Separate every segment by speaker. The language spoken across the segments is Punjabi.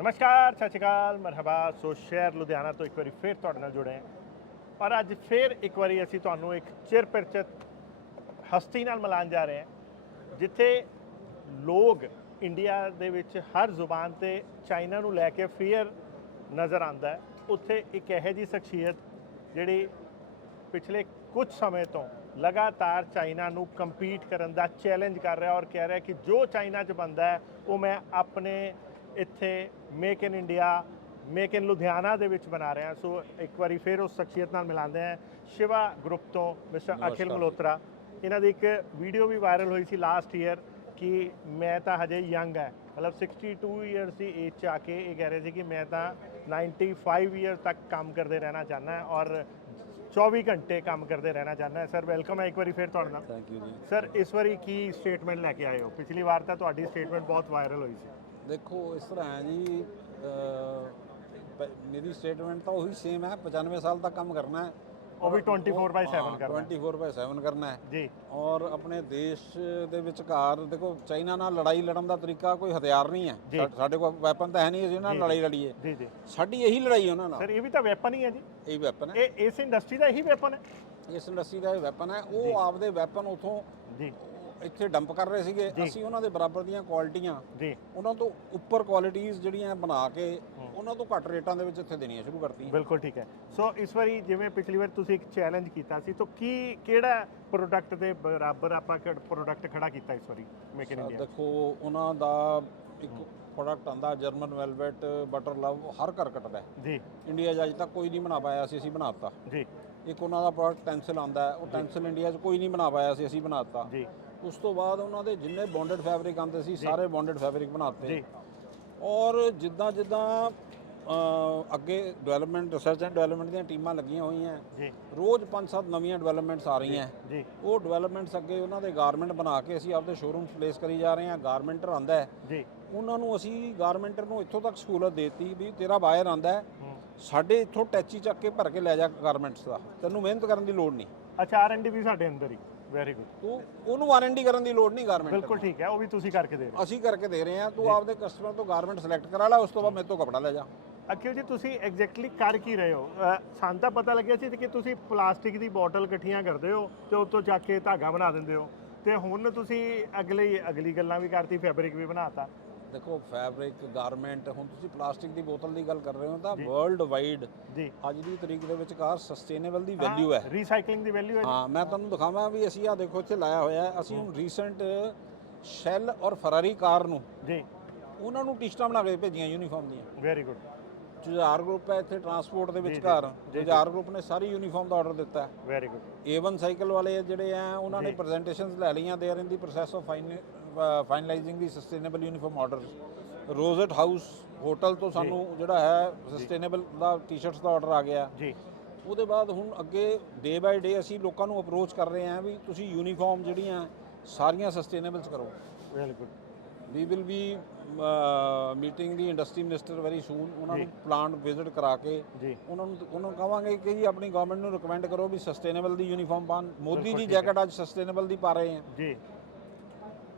Speaker 1: ਨਮਸਕਾਰ, ਸਤਿ ਸ਼੍ਰੀ ਅਕਾਲ, ਮਰਹਬਾ, ਸੋ ਸ਼ਹਿਰ ਲੁਧਿਆਣਾ ਤੋਂ ਇੱਕ ਵਾਰੀ ਫੇਰ ਤੁਹਾਡੇ ਨਾਲ ਜੁੜੇ ਹਾਂ। ਪਰ ਅੱਜ ਫੇਰ ਇੱਕ ਵਾਰੀ ਅਸੀਂ ਤੁਹਾਨੂੰ ਇੱਕ ਚਿਰ ਪਰਿਚਿਤ ਹਸਤੀ ਨਾਲ ਮਿਲਾਉਣ ਜਾ ਰਹੇ ਹਾਂ, ਜਿੱਥੇ ਲੋਕ ਇੰਡੀਆ ਦੇ ਵਿੱਚ ਹਰ ਜ਼ੁਬਾਨ ਤੇ ਚਾਈਨਾ ਨੂੰ ਲੈ ਕੇ ਫੀਅਰ ਨਜ਼ਰ ਆਉਂਦਾ ਹੈ। ਉੱਥੇ ਇੱਕ ਇਹੋ ਜਿਹੀ ਸ਼ਖਸੀਅਤ ਜਿਹੜੀ ਪਿਛਲੇ ਕੁਝ ਸਮੇਂ ਤੋਂ ਲਗਾਤਾਰ ਚਾਈਨਾ ਨੂੰ ਕੰਪੀਟ ਕਰਨ ਦਾ ਚੈਲੰਜ ਕਰ ਰਿਹਾ ਔਰ ਕਹਿ ਰਿਹਾ ਕਿ ਜੋ ਚਾਈਨਾ 'ਚ ਬੰਦਾ ਹੈ, ਉਹ ਮੈਂ ਆਪਣੇ ਇੱਥੇ make in India make in Ludhiana ਦੇ ਵਿੱਚ ਬਣਾ ਰਿਹਾ ਸੋ ਇੱਕ ਵਾਰੀ ਫਿਰ ਉਸ ਸ਼ਖਸੀਅਤ ਨਾਲ ਮਿਲਾਉਂਦੇ ਹਾਂ। ਸ਼ਿਵਾ ਗਰੁੱਪ ਤੋਂ ਮਿਸਟਰ ਅਖਿਲ। ਮਲਹੋਤਰਾ। ਇਹਨਾਂ ਦੀ ਇੱਕ ਵੀਡੀਓ ਵੀ ਵਾਇਰਲ ਹੋਈ ਸੀ ਲਾਸਟ ਈਅਰ ਕਿ ਮੈਂ ਤਾਂ ਹਜੇ ਯੰਗ ਹੈ। ਮਤਲਬ 62 ਇਅਰਸ ਦੀ ਏਜ 'ਚ ਆ ਕੇ ਇਹ ਕਹਿ ਰਹੇ ਸੀ ਕਿ ਮੈਂ ਤਾਂ 95 ਇਅਰ ਤੱਕ ਕੰਮ ਕਰਦੇ ਰਹਿਣਾ ਚਾਹੁੰਦਾ ਹੈ ਔਰ 24 ਘੰਟੇ ਕੰਮ ਕਰਦੇ ਰਹਿਣਾ ਚਾਹੁੰਦਾ ਹੈ। ਸਰ ਵੈਲਕਮ ਹੈ। ਇੱਕ ਵਾਰੀ ਫਿਰ ਤੁਹਾਡੇ ਨਾਲ।
Speaker 2: ਥੈਂਕ ਯੂ ਜੀ।
Speaker 1: ਸਰ ਇਸ ਵਾਰੀ ਕੀ ਸਟੇਟਮੈਂਟ ਲੈ ਕੇ ਆਏ ਹੋ? ਪਿਛਲੀ ਵਾਰ ਤਾਂ ਤੁਹਾਡੀ ਸਟੇਟਮੈਂਟ ਬਹੁਤ ਵਾਇਰਲ ਹੋਈ ਸੀ।
Speaker 2: ਦੇਖੋ ਇਸ ਤਰ੍ਹਾਂ ਹੈ ਜੀ ਮੇਰੀ ਸਟੇਟਮੈਂਟ ਤਾਂ ਉਹੀ ਸੇਮ ਹੈ 95 ਸਾਲ ਤੱਕ ਕੰਮ ਕਰਨਾ ਹੈ।
Speaker 1: ਉਹ ਵੀ 24 by 7
Speaker 2: ਹਾਂ,
Speaker 1: ਕਰਨਾ ਹੈ।
Speaker 2: 24 ਬਾਈ 7 ਕਰਨਾ ਹੈ।
Speaker 1: ਜੀ।
Speaker 2: ਔਰ ਆਪਣੇ ਦੇਸ਼ ਦੇ ਵਿਚਕਾਰ ਦੇਖੋ ਚਾਈਨਾ ਨਾਲ ਲੜਾਈ ਲੜਨ ਦਾ ਤਰੀਕਾ ਕੋਈ ਹਥਿਆਰ ਨਹੀਂ ਹੈ। ਸਾਡੇ ਕੋਲ ਵੈਪਨ ਤਾਂ ਹੈ ਨਹੀਂ ਅਸੀਂ ਨਾਲ ਲੜਾਈ ਲੜੀਏ।
Speaker 1: ਜੀ ਜੀ।
Speaker 2: ਸਾਡੀ ਇਹੀ ਲੜਾਈ ਉਹਨਾਂ ਨਾਲ।
Speaker 1: ਸਰ ਇਹ ਵੀ ਤਾਂ ਵੈਪਨ ਹੀ ਹੈ ਜੀ।
Speaker 2: ਇਹ ਵੈਪਨ ਹੈ।
Speaker 1: ਇਹ ਇਸ ਇੰਡਸਟਰੀ ਦਾ ਇਹੀ ਵੈਪਨ ਹੈ।
Speaker 2: ਇਸ ਇੰਡਸਟਰੀ ਦਾ ਇਹ ਵੈਪਨ ਹੈ। ਉਹ ਆਪਦੇ ਵੈਪਨ ਉਥੋਂ
Speaker 1: ਜੀ।
Speaker 2: ਇੱਥੇ ਡੰਪ ਕਰ ਰਹੇ ਸੀਗੇ। ਅਸੀਂ ਉਹਨਾਂ ਦੇ ਬਰਾਬਰ ਦੀਆਂ ਕੁਆਲਿਟੀਆਂ
Speaker 1: ਜੀ।
Speaker 2: ਉਹਨਾਂ ਤੋਂ ਉੱਪਰ ਕੁਆਲਿਟੀਆਂ ਜਿਹੜੀਆਂ ਬਣਾ ਕੇ ਉਹਨਾਂ ਤੋਂ ਘੱਟ ਰੇਟਾਂ ਦੇ ਵਿੱਚ ਇੱਥੇ ਦੇਣੀਆਂ ਸ਼ੁਰੂ ਕਰਤੀਆਂ।
Speaker 1: ਬਿਲਕੁਲ ਠੀਕ ਹੈ। ਸੋ ਇਸ ਵਾਰੀ ਜਿਵੇਂ ਪਿਛਲੀ ਵਾਰ ਤੁਸੀਂ ਇੱਕ ਚੈਲੰਜ ਕੀਤਾ ਸੀ ਤਾਂ ਕੀ ਕਿਹੜਾ ਪ੍ਰੋਡਕਟ ਦੇ ਬਰਾਬਰ ਆਪਾਂ ਪ੍ਰੋਡਕਟ ਖੜਾ ਕੀਤਾ ਇਸ ਵਾਰੀ ਮੇਕ ਇਨ ਇੰਡੀਆ
Speaker 2: ਦੇਖੋ ਉਹਨਾਂ ਦਾ ਇੱਕ ਪ੍ਰੋਡਕਟ ਆਂਦਾ ਜਰਮਨ ਵੈਲਵਟ ਬਟਰ ਲਵ ਹਰ ਘਰ ਕੱਟਦਾ।
Speaker 1: ਜੀ।
Speaker 2: ਇੰਡੀਆ 'ਚ ਅੱਜ ਤੱਕ ਕੋਈ ਨਹੀਂ ਬਣਾ ਪਾਇਆ ਸੀ ਅਸੀਂ ਬਣਾਤਾ।
Speaker 1: ਜੀ।
Speaker 2: ਇੱਕ ਉਹਨਾਂ ਦਾ ਪ੍ਰੋਡਕਟ ਟੈਂਸਲ ਆਂਦਾ ਉਹ ਟੈਂਸਲ ਇੰਡੀਆ 'ਚ ਕੋਈ ਨਹੀਂ ਬਣਾ ਪਾਇਆ ਸੀ ਅਸੀਂ ਬਣਾਤਾ।
Speaker 1: ਜੀ।
Speaker 2: ਉਸ ਤੋਂ ਬਾਅਦ ਉਹਨਾਂ ਦੇ ਜਿੰਨੇ ਬੌਂਡਡ ਫੈਬਰਿਕ ਆਂਦੇ ਸੀ ਸਾਰੇ ਬੌਂਡਡ ਫੈਬਰਿਕ ਬਣਾਤੇ।
Speaker 1: ਜੀ।
Speaker 2: ਔਰ ਜਿੱਦਾਂ ਜਿੱਦਾਂ ਅੱਗੇ ਡਿਵੈਲਪਮੈਂਟ ਰਿਸਰਚ ਐਂਡ ਡਿਵੈਲਪਮੈਂਟ ਦੀਆਂ ਟੀਮਾਂ ਲੱਗੀਆਂ ਹੋਈਆਂ
Speaker 1: ਜੀ।
Speaker 2: ਰੋਜ਼ 5-7 ਨਵੀਆਂ ਡਿਵੈਲਪਮੈਂਟਸ ਆ ਰਹੀਆਂ।
Speaker 1: ਜੀ
Speaker 2: ਉਹ ਡਿਵੈਲਪਮੈਂਟਸ ਅੱਗੇ ਉਹਨਾਂ ਦੇ ਗਾਰਮੈਂਟ ਬਣਾ ਕੇ ਅਸੀਂ ਆਪਦੇ ਸ਼ੋਰੂਮਸ ਪਲੇਸ ਕਰੀ ਜਾ ਰਹੇ ਹਾਂ ਗਾਰਮੈਂਟਰ ਆਂਦਾ ਹੈ।
Speaker 1: ਜੀ।
Speaker 2: ਉਹਨਾਂ ਨੂੰ ਅਸੀਂ ਗਾਰਮੈਂਟਰ ਨੂੰ ਇੱਥੋਂ ਤੱਕ ਸਹੂਲਤ ਦੇਤੀ ਵੀ ਤੇਰਾ ਬਾਇਰ ਆਂਦਾ ਹੈ। ਸਾਡੇ ਇੱਥੋਂ ਟੈਚੀ ਚੱਕ ਕੇ ਭਰ ਕੇ ਲੈ ਜਾ ਗਾਰਮੈਂਟਸ ਦਾ। ਤੈਨੂੰ ਮਿਹਨਤ ਕਰਨ ਦੀ ਲੋੜ ਨਹੀਂ।
Speaker 1: ਅੱਛਾ ਆਰ&ਡੀ ਵੀ ਸਾਡੇ ਅੰਦਰ ਹੀ। ਵੈਰੀ ਗੁੱਡ
Speaker 2: ਤੂੰ ਉਹਨੂੰ ਆਰਐਨਡੀ ਕਰਨ ਦੀ ਲੋੜ ਨਹੀਂ ਗਾਰਮੈਂਟ
Speaker 1: ਬਿਲਕੁਲ ਠੀਕ ਹੈ ਉਹ ਵੀ ਤੁਸੀਂ ਕਰਕੇ ਦੇ ਰਹੇ ਹੋ।
Speaker 2: ਅਸੀਂ ਕਰਕੇ ਦੇ ਰਹੇ ਹਾਂ ਤੂੰ ਆਪਦੇ ਕਸਟਮਰ ਤੋਂ ਗਾਰਮੈਂਟ ਸਿਲੈਕਟ ਕਰਾ ਲੈ ਉਸ ਤੋਂ ਬਾਅਦ ਮੇਰੇ ਤੋਂ ਕਪੜਾ ਲੈ ਜਾ।
Speaker 1: ਅਖਿਲ ਜੀ ਤੁਸੀਂ ਐਗਜ਼ੈਕਟਲੀ ਕਰ ਕੀ ਰਹੇ ਹੋ? ਸਾਨੂੰ ਤਾਂ ਪਤਾ ਲੱਗਿਆ ਸੀ ਕਿ ਤੁਸੀਂ ਪਲਾਸਟਿਕ ਦੀ ਬੋਟਲ ਇਕੱਠੀਆਂ ਕਰਦੇ ਹੋ ਤੇ ਉੱਤੋਂ ਚੱਕ ਕੇ ਧਾਗਾ ਬਣਾ ਦਿੰਦੇ ਹੋ। ਤੇ ਹੁਣ ਤੁਸੀਂ ਅਗਲੀ ਅਗਲੀ ਗੱਲਾਂ ਵੀ ਕਰਤੀ ਫੈਬਰਿਕ ਵੀ ਬਣਾਤਾ।
Speaker 2: ਦੇਖੋ ਫੈਬਰਿਕ ਗਾਰਮੈਂਟ ਹੁਣ ਤੁਸੀਂ ਪਲਾਸਟਿਕ ਦੀ ਬੋਤਲ ਦੀ ਗੱਲ ਕਰ ਰਹੇ ਹੋ ਤਾਂ ਵਰਲਡ ਵਾਈਡ
Speaker 1: ਜੀ।
Speaker 2: ਅੱਜ ਦੀ ਤਰੀਕ ਦੇ ਵਿੱਚ ਕਾਰ ਸਸਟੇਨੇਬਲ ਦੀ ਵੈਲਿਊ ਹੈ।
Speaker 1: ਰੀਸਾਈਕਲਿੰਗ ਦੀ ਵੈਲਿਊ ਹੈ
Speaker 2: ਹਾਂ ਮੈਂ ਤੁਹਾਨੂੰ ਦਿਖਾਵਾਂ ਵੀ ਅਸੀਂ ਆ ਦੇਖੋ ਇੱਥੇ ਲਾਇਆ ਹੋਇਆ ਹੈ। ਅਸੀਂ ਹੁਣ ਰੀਸੈਂਟ ਸ਼ੈਲ ਔਰ ਫਰਾਰੀ ਕਾਰ ਨੂੰ
Speaker 1: ਜੀ।
Speaker 2: ਉਹਨਾਂ ਨੂੰ ਟੀ-ਸ਼ਰਟਾਂ ਬਣਾ ਕੇ ਭੇਜੀਆਂ ਯੂਨੀਫਾਰਮ ਦੀਆਂ।
Speaker 1: ਵੈਰੀ ਗੁੱਡ
Speaker 2: ਜੁਝਾਰ ਗਰੁੱਪ ਹੈ ਇੱਥੇ ਟਰਾਂਸਪੋਰਟ ਦੇ ਵਿਚਕਾਰ ਜੁਝਾਰ ਗਰੁੱਪ ਨੇ ਸਾਰੀ ਯੂਨੀਫਾਰਮ ਦਾ ਆਰਡਰ ਦਿੱਤਾ ਹੈ।
Speaker 1: ਵੈਰੀ ਗੁੱਡ
Speaker 2: A1 ਸਾਈਕਲ ਵਾਲੇ ਜਿਹੜੇ ਆ ਉਹਨਾਂ ਨੇ ਪ੍ਰੈਜੈਂਟੇਸ਼ਨਸ ਲੈ ਲਈਆਂ। They are in the process of finalising the sustainable uniform order Roseate house hotel ਤੋਂ ਸਾਨੂੰ ਜਿਹੜਾ ਹੈ ਸਸਟੇਨੇਬਲ ਦਾ ਟੀ-ਸ਼ਰਟਸ ਦਾ ਆਰਡਰ ਆ ਗਿਆ।
Speaker 1: ਜੀ।
Speaker 2: ਉਹਦੇ ਬਾਅਦ ਹੁਣ ਅੱਗੇ ਡੇ ਬਾਈ ਡੇ ਅਸੀਂ ਲੋਕਾਂ ਨੂੰ ਅਪਰੋਚ ਕਰ ਰਹੇ ਹਾਂ ਵੀ ਤੁਸੀਂ ਯੂਨੀਫਾਰਮ ਜਿਹੜੀਆਂ ਸਾਰੀਆਂ ਸਸਟੇਨੇਬਲਸ ਕਰੋ।
Speaker 1: Very good
Speaker 2: we will be meeting the industry minister very soon ਉਹਨਾਂ ਨੂੰ ਪਲਾਂਟ ਵਿਜ਼ਿਟ ਕਰਾ ਕੇ
Speaker 1: ਜੀ।
Speaker 2: ਉਹਨਾਂ ਨੂੰ ਉਹਨਾਂ ਨੂੰ ਕਹਾਂਗੇ ਕਿ ਜੀ ਆਪਣੀ ਗਵਰਨਮੈਂਟ ਨੂੰ ਰეკਮੈਂਡ ਕਰੋ ਵੀ ਸਸਟੇਨੇਬਲ ਦੀ ਯੂਨੀਫਾਰਮ ਪਾਣ ਮੋਦੀ ਦੀ ਜੈਕਟ ਅੱਜ ਸਸਟੇਨੇਬਲ ਦੀ ਪਾ ਰਹੇ ਆ
Speaker 1: ਜੀ।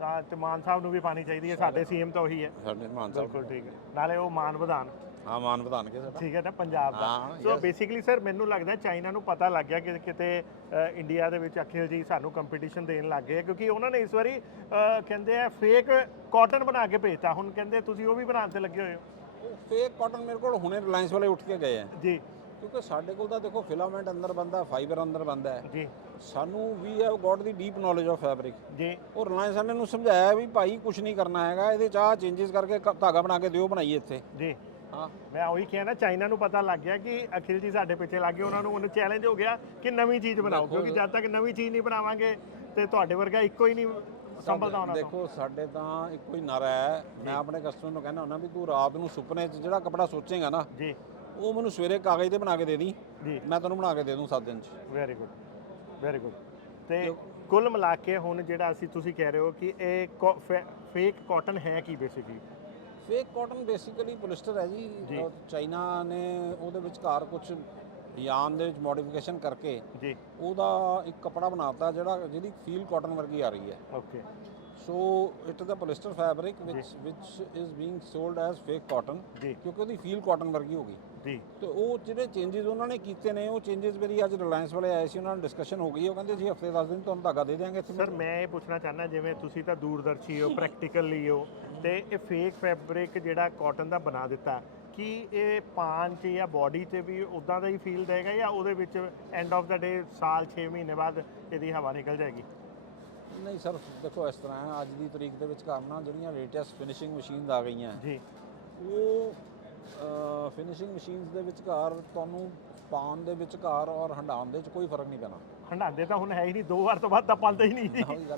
Speaker 1: ਤਾਂ ਤੇ ਮਾਨ ਸਾਹਿਬ ਨੂੰ ਵੀ ਪਾਣੀ ਚਾਹੀਦੀ ਹੈ ਸਾਡੇ ਸੀਐਮ ਤਾਂ ਉਹੀ ਹੈ।
Speaker 2: ਸਾਡੇ ਮਾਨ
Speaker 1: ਬਿਲਕੁਲ ਠੀਕ ਹੈ। ਨਾਲੇ ਉਹ ਮਾਨ ਵਧਾਨ
Speaker 2: ਹਾਂ ਮਾਨ ਵਧਾਣ ਕੇ ਸਾਡਾ।
Speaker 1: ਠੀਕ ਹੈ ਨਾ ਪੰਜਾਬ ਦਾ।
Speaker 2: ਹਾਂ,
Speaker 1: ਸੋ ਬੇਸਿਕਲੀ ਸਰ ਮੈਨੂੰ ਲੱਗਦਾ ਚਾਈਨਾ ਨੂੰ ਪਤਾ ਲੱਗ ਗਿਆ ਕਿ ਕਿਤੇ ਅ, ਇੰਡੀਆ ਦੇ ਵਿੱਚ ਅਖਿਲ ਜੀ ਸਾਨੂੰ ਕੰਪੀਟੀਸ਼ਨ ਦੇਣ ਲੱਗ ਗਏ ਕਿਉਂਕਿ ਉਹਨਾਂ ਨੇ ਇਸ ਵਾਰੀ ਅ, ਕਹਿੰਦੇ ਆ ਫੇਕ ਕਾਟਨ ਬਣਾ ਕੇ ਭੇਜਤਾ। ਹੁਣ ਕਹਿੰਦੇ ਤੁਸੀਂ ਉਹ ਵੀ ਬਣਾਉਣ ਤੇ ਲੱਗੇ ਹੋਏ ਹੋ।
Speaker 2: ਫੇਕ ਕਾਟਨ ਮੇਰੇ ਕੋਲ ਹੁਣੇ ਰਿਲਾਇੰਸ ਵਾਲੇ ਉੱਠ ਕੇ ਗਏ ਆ।
Speaker 1: ਜੀ।
Speaker 2: ਕਿਉਂਕਿ ਸਾਡੇ ਕੋਲ ਤਾਂ ਦੇਖੋ ਫਿਲਾਮੈਂਟ ਅੰਦਰ ਬੰਦਾ ਫਾਈਬਰ ਅੰਦਰ ਬੰਦਾ ਹੈ।
Speaker 1: ਜੀ।
Speaker 2: ਸਾਨੂੰ we have got the deep knowledge of fabric
Speaker 1: ਜੀ।
Speaker 2: ਉਹ ਰਿਲਾਇੰਸ ਵਾਲੇ ਨੂੰ ਸਮਝਾਇਆ ਵੀ ਭਾਈ ਕੁਝ ਨਹੀਂ ਕਰਨਾ ਹੈਗਾ ਇਹਦੇ ਚ ਚੇਂਜਸ ਕਰਕੇ ਕ- ਧਾਗਾ ਬਣਾ ਕੇ ਦਿਓ ਬਣਾਈਏ ਇੱਥੇ।
Speaker 1: ਜੀ।
Speaker 2: ਹਾਂ।
Speaker 1: ਮੈਂ ਉਹੀ ਕਿਹਾ ਨਾ ਚਾਈਨਾ ਨੂੰ ਪਤਾ ਲੱਗ ਗਿਆ ਕਿ ਅਖਿਲ ਜੀ ਸਾਡੇ ਪਿੱਛੇ ਲੱਗ ਗਏ ਉਹਨਾਂ ਨੂੰ ਉਹਨੂੰ ਚੈਲੰਜ ਹੋ ਗਿਆ ਕਿ ਨਵੀਂ ਚੀਜ਼ ਬਣਾਓ ਕਿਉਂਕਿ ਜਦ ਤੱਕ ਨਵੀਂ ਚੀਜ਼ ਨਹੀਂ ਬਣਾਵਾਂਗੇ ਤੇ ਤੁਹਾਡੇ ਵਰਗਾ ਇੱਕੋ ਹੀ ਨਹੀਂ ਸੰਭਲਦਾ ਹੋਣਾ ਤੋਂ।
Speaker 2: ਦੇਖੋ ਸਾਡੇ ਤਾਂ ਇੱਕੋ ਹੀ ਨਾਰਾ ਹੈ। ਮੈਂ ਆਪਣੇ ਕਸਟਮਰ ਨੂੰ ਕਹਿੰਦਾ ਹੁੰਦਾ ਵੀ ਤੂੰ ਰਾਤ ਨੂੰ ਸੁਪਨੇ 'ਚ ਜਿਹੜਾ ਕਪੜਾ ਸੋਚੇਗਾ ਨਾ
Speaker 1: ਜੀ।
Speaker 2: ਉਹ ਮੈਨੂੰ ਸਵੇਰੇ ਕਾਗਜ਼ ਤੇ ਬਣਾ ਕੇ ਦੇ ਦੀ।
Speaker 1: ਜੀ।
Speaker 2: ਮੈਂ ਤੈਨੂੰ ਬਣਾ ਕੇ ਦੇ ਦੂੰ 7 ਦਿਨ 'ਚ।
Speaker 1: ਵੈਰੀ ਗੁੱਡ ਵੈਰੀ ਗੁੱਡ ਤੇ ਕੁੱਲ ਮਿਲਾ ਕੇ ਹੁਣ ਜਿਹੜਾ ਅਸੀਂ ਤੁਸੀਂ ਕਹਿ ਰਹੇ ਹੋ ਕਿ ਇਹ ਫੇਕ ਕਾਟਨ ਹੈ ਕੀ basically
Speaker 2: fake cotton basically polyester ਹੈ ਜੀ। ਚਾਈਨਾ ਨੇ ਉਹਦੇ ਵਿਚਕਾਰ ਕੁਝ ਯਾਨ ਦੇ ਵਿੱਚ ਮੋਡੀਫਿਕੇਸ਼ਨ ਕਰਕੇ
Speaker 1: ਜੀ।
Speaker 2: ਉਹਦਾ ਇੱਕ ਕਪੜਾ ਬਣਾਤਾ ਜਿਹੜਾ ਜਿਹਦੀ ਫੀਲ ਕਾਟਨ ਵਰਗੀ ਆ ਰਹੀ ਹੈ।
Speaker 1: Okay
Speaker 2: so it is the polyester fabric which which is being sold as fake cotton
Speaker 1: ਜੀ।
Speaker 2: ਕਿਉਂਕਿ ਉਹਦੀ ਫੀਲ ਕਾਟਨ ਵਰਗੀ ਹੋ ਗਈ
Speaker 1: ਜੀ
Speaker 2: ਤੇ ਉਹ ਜਿਹੜੇ ਚੇਂजेस ਉਹਨਾਂ ਨੇ ਕੀਤੇ ਨੇ ਉਹ ਚੇਂजेस ਮੇਰੀ ਅੱਜ ਰਿਲਾਇੰਸ ਵਾਲੇ ਆਏ ਸੀ ਉਹਨਾਂ ਨਾਲ ਡਿਸਕਸ਼ਨ ਹੋ ਗਈ ਉਹ ਕਹਿੰਦੇ ਜੀ ਹਫ਼ਤੇ 10 ਦਿਨ ਤੁਹਾਨੂੰ ਧਾਗਾ ਦੇ ਦਿਆਂਗੇ ਇੱਥੇ
Speaker 1: ਸਰ ਮੈਂ ਇਹ ਪੁੱਛਣਾ ਚਾਹਨਾ ਜਿਵੇਂ ਤੁਸੀਂ ਤਾਂ ਦੂਰਦਰਸ਼ੀ ਹੋ ਪ੍ਰੈਕਟੀਕਲੀ ਹੋ ਤੇ ਇਹ ਫੇਕ ਫੈਬਰਿਕ ਜਿਹੜਾ ਕਾਟਨ ਦਾ ਬਣਾ ਦਿੱਤਾ ਕੀ ਇਹ ਪਾਨ 'ਚ ਜਾਂ ਬਾਡੀ 'ਤੇ ਵੀ ਉਦਾਂ ਦਾ ਹੀ ਫੀਲ ਦੇਗਾ ਜਾਂ ਉਹਦੇ ਵਿੱਚ ਐਂਡ ਆਫ ਦਾ ਡੇ ਸਾਲ 6 ਮਹੀਨੇ ਬਾਅਦ ਇਹਦੀ ਹਵਾ ਨਿਕਲ ਜਾਏਗੀ
Speaker 2: ਨਹੀਂ ਸਰ ਦੇਖੋ ਇਸ ਤਰ੍ਹਾਂ ਹੈ ਅੱਜ ਦੀ ਤਰੀਕ ਦੇ ਵਿੱਚ ਕਰਨਾ ਜਿਹੜੀਆਂ ਲੇਟੈਸਟ ਫਿਨਿਸ਼ਿੰਗ ਮਸ਼ੀਨਸ ਆ ਗਈਆਂ
Speaker 1: ਜੀ।
Speaker 2: ਉਹ ਫਿਨਿਸ਼ਿੰਗ ਮਸ਼ੀਨਸ ਦੇ ਵਿਚਕਾਰ ਤੁਹਾਨੂੰ ਪਾਉਣ ਦੇ ਵਿਚਕਾਰ ਔਰ ਹੰਡਾਉਣ ਦੇ ਵਿੱਚ ਕੋਈ ਫ਼ਰਕ ਨਹੀਂ ਪੈਣਾ।
Speaker 1: ਹੰਡਾਉਂਦੇ ਤਾਂ ਹੁਣ ਹੈ ਹੀ ਨਹੀਂ ਦੋ ਵਾਰ ਤੋਂ ਬਾਅਦ ਤਾਂ ਪਲਦਾ ਹੀ ਨਹੀਂ।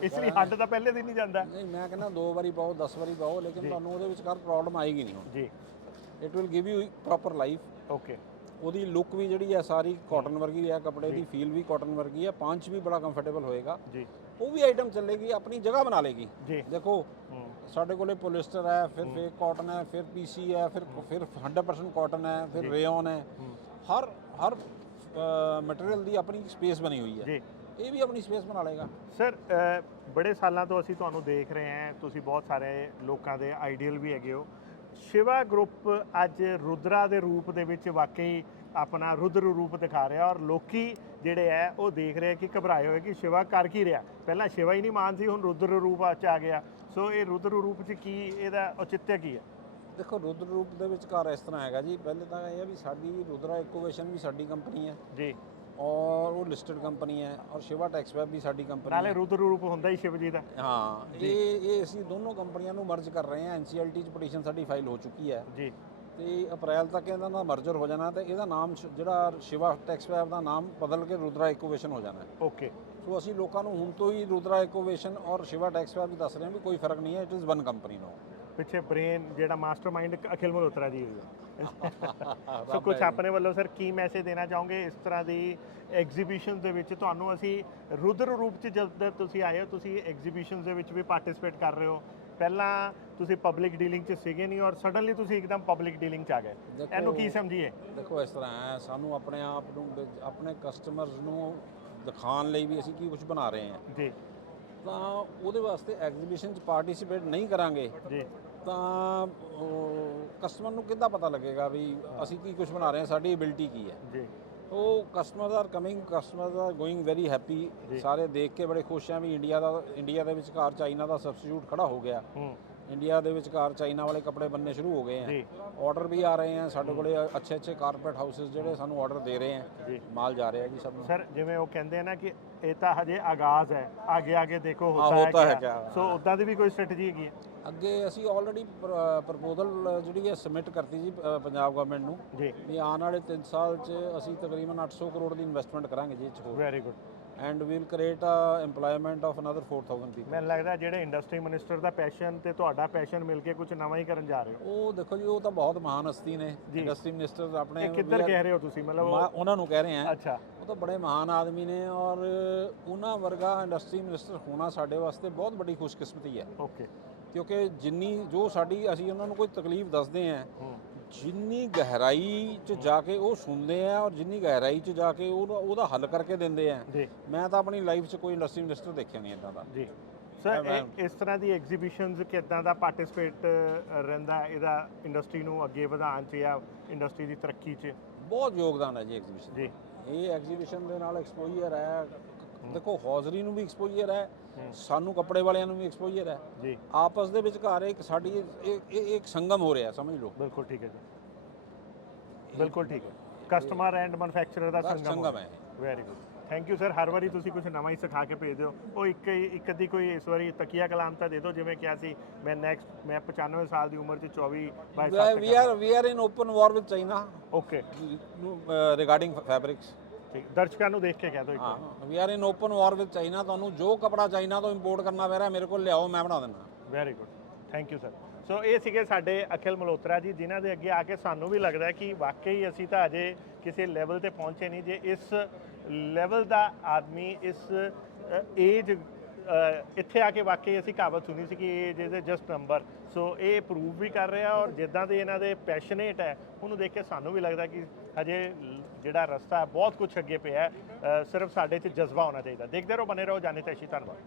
Speaker 1: ਇਸ ਲਈ ਹੱਡ ਤਾਂ ਪਹਿਲੇ ਦਿਨ ਹੀ ਜਾਂਦਾ।
Speaker 2: ਨਹੀਂ ਮੈਂ ਕਹਿੰਦਾ ਦੋ ਵਾਰੀ ਪਾਓ 10 ਵਾਰੀ ਪਾਓ ਲੇਕਿਨ ਤੁਹਾਨੂੰ ਉਹਦੇ ਵਿਚਕਾਰ ਪ੍ਰੋਬਲਮ ਆਏਗੀ ਨਹੀਂ
Speaker 1: ਜੀ।
Speaker 2: It will give you proper life
Speaker 1: okay
Speaker 2: ਉਹਦੀ ਲੁੱਕ ਵੀ ਜਿਹੜੀ ਹੈ ਸਾਰੀ ਕਾਟਨ ਵਰਗੀ ਹੈ ਕੱਪੜੇ ਦੀ ਫੀਲ ਵੀ ਕਾਟਨ ਵਰਗੀ ਹੈ ਪੰਚ ਵੀ ਬੜਾ ਕੰਫਰਟੇਬਲ ਹੋਏਗਾ।
Speaker 1: ਜੀ।
Speaker 2: ਉਹ ਵੀ ਆਈਟਮ ਚੱਲੇਗੀ ਆਪਣੀ ਜਗ੍ਹਾ ਬਣਾ ਲੇਗੀ।
Speaker 1: ਜੀ।
Speaker 2: ਦੇਖੋ ਸਾਡੇ ਕੋਲੇ ਪੋਲਿਸਟਰ ਹੈ ਫਿਰ ਫੇਕ ਕਾਟਨ ਹੈ ਫਿਰ ਪੀਸੀ ਹੈ ਫਿਰ ਫਿਰ 100% ਕਾਟਨ ਹੈ ਫਿਰ ਰੇਯਨ ਹੈ। ਹਰ ਹਰ ਮਟੀਰੀਅਲ ਦੀ ਆਪਣੀ ਸਪੇਸ ਬਣੀ ਹੋਈ ਹੈ।
Speaker 1: ਜੀ।
Speaker 2: ਇਹ ਵੀ ਆਪਣੀ ਸਪੇਸ ਬਣਾ ਲਏਗਾ।
Speaker 1: ਸਰ ਬੜੇ ਸਾਲਾਂ ਤੋਂ ਅਸੀਂ ਤੁਹਾਨੂੰ ਦੇਖ ਰਹੇ ਹਾਂ ਤੁਸੀਂ ਬਹੁਤ ਸਾਰੇ ਲੋਕਾਂ ਦੇ ਆਈਡੀਅਲ ਵੀ ਹੈਗੇ ਹੋ। ਸ਼ਿਵਾ ਗਰੁੱਪ ਅੱਜ ਰੁਦਰਾ ਦੇ ਰੂਪ ਦੇ ਵਿੱਚ ਵਾਕਈ ਆਪਣਾ ਰੁਦਰ ਰੂਪ ਦਿਖਾ ਰਿਹਾ ਔਰ ਲੋਕੀ ਜਿਹੜੇ ਹੈ ਉਹ ਦੇਖ ਰਹੇ ਕਿ ਘਬਰਾਏ ਹੋਏ ਕਿ ਸ਼ਿਵਾ ਕਰ ਕੀ ਰਿਹਾ। ਪਹਿਲਾਂ ਸ਼ਿਵਾ ਹੀ ਨਹੀਂ ਮਾਨ ਸੀ ਹੁਣ ਰੁਦਰ ਰੂਪ ਆ ਚ ਆ ਗਿਆ। ਸੋ ਇਹ ਰੁਦਰ ਰੂਪ ਚ ਕੀ ਇਹਦਾ ਔਚਿਤਯ ਕੀ ਹੈ?
Speaker 2: ਦੇਖੋ ਰੁਦਰ ਰੂਪ ਦੇ ਵਿੱਚ ਘਰ ਇਸ ਤਰ੍ਹਾਂ ਹੈਗਾ ਜੀ। ਪਹਿਲੇ ਤਾਂ ਇਹ ਹੈ ਵੀ ਸਾਡੀ ਰੁਦਰਾ ਇਕੋਵੇਸ਼ਨ ਵੀ ਸਾਡੀ ਕੰਪਨੀ ਹੈ।
Speaker 1: ਜੀ।
Speaker 2: ਔਰ ਉਹ ਲਿਸਟਡ ਕੰਪਨੀ ਹੈ ਔਰ ਸ਼ਿਵਾ ਟੈਕਸ ਵੈਬ ਵੀ ਸਾਡੀ ਕੰਪਨੀ
Speaker 1: ਨਾਲੇ
Speaker 2: ਹੈ।
Speaker 1: ਰੁਦਰ ਰੂਪ ਹੁੰਦਾ ਹੀ ਸ਼ਿਵ ਜੀ ਦਾ।
Speaker 2: ਹਾਂ ਇਹ ਇਹ ਅਸੀਂ ਦੋਨੋਂ ਕੰਪਨੀਆਂ ਨੂੰ ਮਰਜ ਕਰ ਰਹੇ ਹਾਂ। ਐਨਸੀਐਲਟੀ ਚ ਪਟੀਸ਼ਨ ਸਾਡੀ ਫਾਈਲ ਹੋ ਚੁੱਕੀ ਹੈ।
Speaker 1: ਜੀ।
Speaker 2: ਤੇ ਅਪ੍ਰੈਲ ਤੱਕ ਇਹਨਾਂ ਦਾ ਮਰਜਰ ਹੋ ਜਾਣਾ ਤੇ ਇਹਦਾ ਨਾਮ ਸ਼- ਜਿਹੜਾ ਸ਼ਿਵਾ ਟੈਕਸ ਵੈਬ ਦਾ ਨਾਮ ਬਦਲ ਕੇ ਰੁਦਰਾ ਇਕੋਵੇਸ਼ਨ ਹੋ ਜਾਣਾ। ਹੈ
Speaker 1: ਓਕੇ
Speaker 2: ਸੋ ਅਸੀਂ ਲੋਕਾਂ ਨੂੰ ਹੁਣ ਤੋਂ ਹੀ ਰੁਦਰਾ ਇਕੋਵੇਸ਼ਨ ਔਰ ਸ਼ਿਵਾ ਟੈਕਸ ਵੈਬ ਵੀ ਦੱਸ ਰਹੇ ਹਾਂ ਵੀ ਕੋਈ ਫ਼ਰਕ ਨਹੀਂ ਹੈ। It is one company no
Speaker 1: ਪਿੱਛੇ ਬ੍ਰੇਨ ਜਿਹੜਾ ਮਾਸਟਰਮਾਈਂਡ ਅਖਿਲ ਮਲਹੋਤਰਾ ਜੀ ਹੋਈ ਸੋ ਕੁਝ ਆਪਣੇ ਵੱਲੋਂ ਸਰ ਕੀ ਮੈਸੇਜ ਦੇਣਾ ਚਾਹੋਗੇ ਇਸ ਤਰ੍ਹਾਂ ਦੀ ਐਗਜ਼ੀਬਿਸ਼ਨ ਦੇ ਵਿੱਚ? ਤੁਹਾਨੂੰ ਅਸੀਂ ਰੁਦਰ ਰੂਪ ਚ ਜਦ ਤੁਸੀਂ ਆਏ ਹੋ ਤੁਸੀਂ ਐਗਜ਼ੀਬਿਸ਼ਨ ਦੇ ਵਿੱਚ ਵੀ ਪਾਰਟਿਸਿਪੇਟ ਕਰ ਰਹੇ ਹੋ। ਪਹਿਲਾਂ ਤੁਸੀਂ ਪਬਲਿਕ ਡੀਲਿੰਗ ਚ ਸੀਗੇ ਨਹੀਂ ਔਰ ਸਡਨਲੀ ਤੁਸੀਂ ਇੱਕਦਮ ਪਬਲਿਕ ਡੀਲਿੰਗ ਚ ਆ ਗਏ। ਇਹਨੂੰ ਕੀ ਸਮਝੀਏ?
Speaker 2: ਦੇਖੋ ਇਸ ਤਰ੍ਹਾਂ ਹੈ ਸਾਨੂੰ ਆਪਣੇ ਆਪ ਨੂੰ ਆਪਣੇ ਕਸਟਮਰਸ ਨੂੰ ਦਿਖਾਉਣ ਲਈ ਵੀ ਅਸੀਂ ਕੀ ਕੁਝ ਬਣਾ ਰਹੇ ਹਾਂ।
Speaker 1: ਜੀ।
Speaker 2: ਤਾਂ ਉਹਦੇ ਵਾਸਤੇ ਐਗਜ਼ੀਬਿਸ਼ਨ 'ਚ ਪਾਰਟਿਸਿਪੇਟ ਨਹੀਂ ਕਰਾਂਗੇ।
Speaker 1: ਜੀ।
Speaker 2: ਤਾਂ ਕਸਟਮਰ ਨੂੰ ਕਿੱਦਾਂ ਪਤਾ ਲੱਗੇਗਾ ਵੀ ਅਸੀਂ ਕੀ ਕੁਝ ਬਣਾ ਰਹੇ ਹਾਂ ਸਾਡੀ ਐਬਿਲਿਟੀ ਕੀ ਹੈ?
Speaker 1: ਜੀ।
Speaker 2: ਉਹ customers are coming customers are going very happy ਸਾਰੇ ਦੇਖ ਕੇ ਬੜੇ ਖੁਸ਼ ਆ ਵੀ ਇੰਡੀਆ ਦਾ ਇੰਡੀਆ ਦੇ ਵਿਚਕਾਰ ਚਾਈਨਾ ਦਾ ਸਬਸਟੀਟਿਊਟ ਖੜਾ ਹੋ ਗਿਆ।
Speaker 1: ਹੂੰ।
Speaker 2: ਇੰਡੀਆ ਦੇ ਵਿਚਕਾਰ ਚਾਈਨਾ ਵਾਲੇ ਕੱਪੜੇ ਬੰਨੇ ਸ਼ੁਰੂ ਹੋ ਗਏ
Speaker 1: ਜੀ।
Speaker 2: ਆ ਆਰਡਰ ਵੀ ਆ ਰਹੇ ਆ ਸਾਡੇ ਕੋਲੇ ਅੱਛੇ ਅੱਛੇ ਕਾਰਪੋਰੇਟ ਹਾਊਸਸ ਜਿਹੜੇ ਸਾਨੂੰ ਆਰਡਰ ਦੇ ਰਹੇ ਆ। ਮਾਲ ਜਾ ਰਿਹਾ ਜੀ ਸਭ ਨੂੰ।
Speaker 1: ਸਰ ਜਿਵੇਂ ਉਹ ਕਹਿੰਦੇ ਆ ਨਾ ਕਿ ਇਹ ਤਾਂ ਹਜੇ ਆਗਾਜ਼ ਹੈ ਆਗੇ ਆਗੇ ਦੇਖੋ
Speaker 2: ਹਾਂ,
Speaker 1: ਹੋਤਾ
Speaker 2: ਹੋਤਾ
Speaker 1: ਹੈ
Speaker 2: ਹੈ
Speaker 1: ਕਿਆ।
Speaker 2: ਕਿਆ।
Speaker 1: ਸੋ ਉਦਾਂ ਦੀ ਵੀ ਕੋਈ ਸਟ੍ਰੈਟਜੀ ਹੈਗੀ ਹੈ?
Speaker 2: ਅੱਗੇ ਅਸੀਂ ਆਲਰੇਡੀ ਪ੍ਰਪੋਜ਼ਲ ਜਿਹੜੀ ਹੈ ਸਬਮਿਟ ਕਰਤੀ ਜੀ ਅ, ਪੰਜਾਬ ਗਵਰਨਮੈਂਟ ਨੂੰ।
Speaker 1: ਜੀ।
Speaker 2: ਵੀ ਆਉਣ ਵਾਲੇ 3 ਸਾਲ 'ਚ ਅਸੀਂ ਤਕਰੀਬਨ 800 ਕਰੋੜ ਦੀ ਇਨਵੈਸਟਮੈਂਟ ਕਰਾਂਗੇ ਜੀ ਇਹ 'ਚ ਹੋਰ
Speaker 1: very good
Speaker 2: and we'll create a EMPLOYMENT of another 4000 people
Speaker 1: ਮੈਨੂੰ ਲੱਗਦਾ ਜਿਹੜੇ ਇੰਡਸਟਰੀ ਮਿਨਿਸਟਰ ਦਾ ਪੈਸ਼ਨ ਤੇ ਤੁਹਾਡਾ ਪੈਸ਼ਨ ਮਿਲ ਕੇ ਕੁਝ ਨਵਾਂ ਹੀ ਕਰਨ ਜਾ ਰਹੇ ਹੋ।
Speaker 2: ਉਹ ਦੇਖੋ ਜੀ ਉਹ ਤਾਂ ਬਹੁਤ ਮਹਾਨ ਹਸਤੀ ਨੇ। ਇੰਡਸਟਰੀ ਮਿਨਿਸਟਰ ਆਪਣੇ
Speaker 1: ਇਹ ਕਿੱਧਰ ਕਹਿ ਰਹੇ ਹੋ ਤੁਸੀਂ? ਮਤਲਬ ਉਹ-
Speaker 2: ਉਹਨਾਂ ਨੂੰ ਕਹਿ ਰਹੇ ਆ।
Speaker 1: ਅੱਛਾ।
Speaker 2: ਉਹ ਤਾਂ ਬੜੇ ਮਹਾਨ ਆਦਮੀ ਨੇ ਔਰ ਉਹਨਾਂ ਵਰਗਾ ਇੰਡਸਟਰੀ ਮਿਨਿਸਟਰ ਹੋਣਾ ਸਾਡੇ ਵਾਸਤੇ ਬਹੁਤ ਵੱਡੀ ਖੁਸ਼ਕਿਸਮਤੀ ਹੈ।
Speaker 1: ਓਕੇ।
Speaker 2: ਕਿਉਂਕਿ ਜਿੰਨੀ ਜੋ ਸਾਡੀ ਅਸੀਂ ਉਹਨਾਂ ਨੂੰ ਕੋਈ ਤਕਲੀਫ ਦੱਸਦੇ ਆ
Speaker 1: ਹੂੰ।
Speaker 2: ਜਿੰਨੀ ਗਹਿਰਾਈ 'ਚ ਜਾ ਕੇ ਉਹ ਸੁਣਦੇ ਆ ਔਰ ਜਿੰਨੀ ਗਹਿਰਾਈ 'ਚ ਜਾ ਕੇ ਉਹਦਾ ਉਹਦਾ ਹੱਲ ਕਰਕੇ ਦਿੰਦੇ ਆ।
Speaker 1: ਜੀ।
Speaker 2: ਮੈਂ ਤਾਂ ਆਪਣੀ ਲਾਈਫ 'ਚ ਕੋਈ ਇੰਡਸਟਰੀ ਮਿਨਿਸਟਰ ਦੇਖਿਆ ਨਹੀਂ ਇਦਾਂ ਦਾ।
Speaker 1: ਜੀ। ਸਰ ਇਸ ਤਰ੍ਹਾਂ ਦੀ ਐਗਜ਼ੀਬਿਸ਼ਨਸ ਕਿੱਦਾਂ ਦਾ ਪਾਰਟਿਸਿਪੇਟ ਰਹਿੰਦਾ ਇਹਦਾ ਇੰਡਸਟਰੀ ਨੂੰ ਅੱਗੇ ਵਧਾਉਣ 'ਚ ਜਾਂ ਇੰਡਸਟਰੀ ਦੀ ਤਰੱਕੀ 'ਚ?
Speaker 2: ਬਹੁਤ ਯੋਗਦਾਨ ਹੈ ਜੀ ਐਗਜ਼ੀਬਿਸ਼ਨ
Speaker 1: ਜੀ।
Speaker 2: ਇਹ ਐਗਜ਼ੀਬਿਸ਼ਨ ਦੇ ਨਾਲ ਐਕਸਪੋਜ਼ਰ ਹੈ। ਦੇਖੋ ਹੌਜ਼ਰੀ ਨੂੰ ਵੀ ਐਕਸਪੋਜ਼ਰ ਹੈ। ਸਾਨੂੰ ਕੱਪੜੇ ਵਾਲਿਆਂ ਨੂੰ ਵੀ ਐਕਸਪੋਜ਼ਰ ਹੈ।
Speaker 1: ਜੀ।
Speaker 2: ਆਪਸ ਦੇ ਵਿਚਕਾਰ ਇੱਕ ਸਾਡੀ ਇਹ ਇਹ ਇੱਕ ਸੰਗਮ ਹੋ ਰਿਹਾ ਸਮਝ ਲਓ।
Speaker 1: ਬਿਲਕੁਲ ਠੀਕ ਹੈ ਜੀ। ਬਿਲਕੁਲ ਠੀਕ ਹੈ। ਕਸਟਮਰ ਐਂਡ ਮੈਨੂਫੈਕਚਰਰ ਦਾ ਸੰਗਮ
Speaker 2: ਹੈ
Speaker 1: very good thank you sir ਹਰ ਵਾਰੀ ਤੁਸੀਂ ਕੁਝ ਨਵਾਂ ਹੀ ਸਿਖਾ ਕੇ ਭੇਜ ਦਿਓ। ਉਹ ਇੱਕ ਇੱਕ ਅੱਧੀ ਕੋਈ ਇਸ ਵਾਰੀ ਤਕੀਆ ਕਲਾਮ ਤਾਂ ਦੇ ਦਿਓ ਜਿਵੇਂ ਕਿਹਾ ਸੀ ਮੈਂ ਨੈਕਸਟ ਮੈਂ 95 ਸਾਲ ਦੀ ਉਮਰ 'ਚ 24 ਬਾਈ
Speaker 2: we are we are in open war with China
Speaker 1: okay
Speaker 2: regarding fabrics
Speaker 1: ਠੀਕ ਦਰਸ਼ਕਾਂ ਨੂੰ ਦੇਖ ਕੇ ਕਹਿ ਦਿਓ ਇੱਕ ਵਾਰ।
Speaker 2: ਹਾਂ we are in open war with China ਤੁਹਾਨੂੰ ਜੋ ਕਪੜਾ ਚਾਈਨਾ ਤੋਂ ਇੰਪੋਰਟ ਕਰਨਾ ਪੈ ਰਿਹਾ ਮੇਰੇ ਕੋਲ ਲਿਆਓ ਮੈਂ ਬਣਾ ਦਿੰਦਾ।
Speaker 1: Very good thank you sir so ਇਹ ਸੀਗੇ ਸਾਡੇ ਅਖਿਲ ਮਲਹੋਤਰਾ ਜੀ ਜਿਨ੍ਹਾਂ ਦੇ ਅੱਗੇ ਆ ਕੇ ਸਾਨੂੰ ਵੀ ਲੱਗਦਾ ਕਿ ਵਾਕਈ ਅਸੀਂ ਤਾਂ ਅਜੇ ਕਿਸੇ ਲੈਵਲ ਤੇ ਪਹੁੰਚੇ ਨਹੀਂ ਜੇ ਇਸ ਲੈਵਲ ਦਾ ਆਦਮੀ ਇਸ ਏਜ ਇੱਥੇ ਆ ਕੇ ਵਾਕਈ ਅਸੀਂ ਕਹਾਵਤ ਸੁਣੀ ਸੀ ਕਿ age is just number so ਇਹ ਪ੍ਰੂਵ ਵੀ ਕਰ ਰਿਹਾ ਔਰ ਜਿੱਦਾਂ ਦੇ ਇਹਨਾਂ ਦੇ ਪੈਸ਼ਨੇਟ ਹੈ ਉਹਨੂੰ ਦੇਖ ਕੇ ਸਾਨੂੰ ਵੀ ਲੱਗਦਾ ਕਿ ਹਜੇ ਜਿਹੜਾ ਰਸਤਾ ਹੈ, ਬਹੁਤ ਕੁਝ ਅੱਗੇ ਪਿਆ ਹੈ। ਸਿਰਫ ਸਾਡੇ 'ਚ ਜਜ਼ਬਾ ਹੋਣਾ ਚਾਹੀਦਾ। ਦੇਖਦੇ ਰਹੋ ਬਨੇ ਰਹੋ, ਜਾਣੇ ਤੇ ਧੰਨਵਾਦ।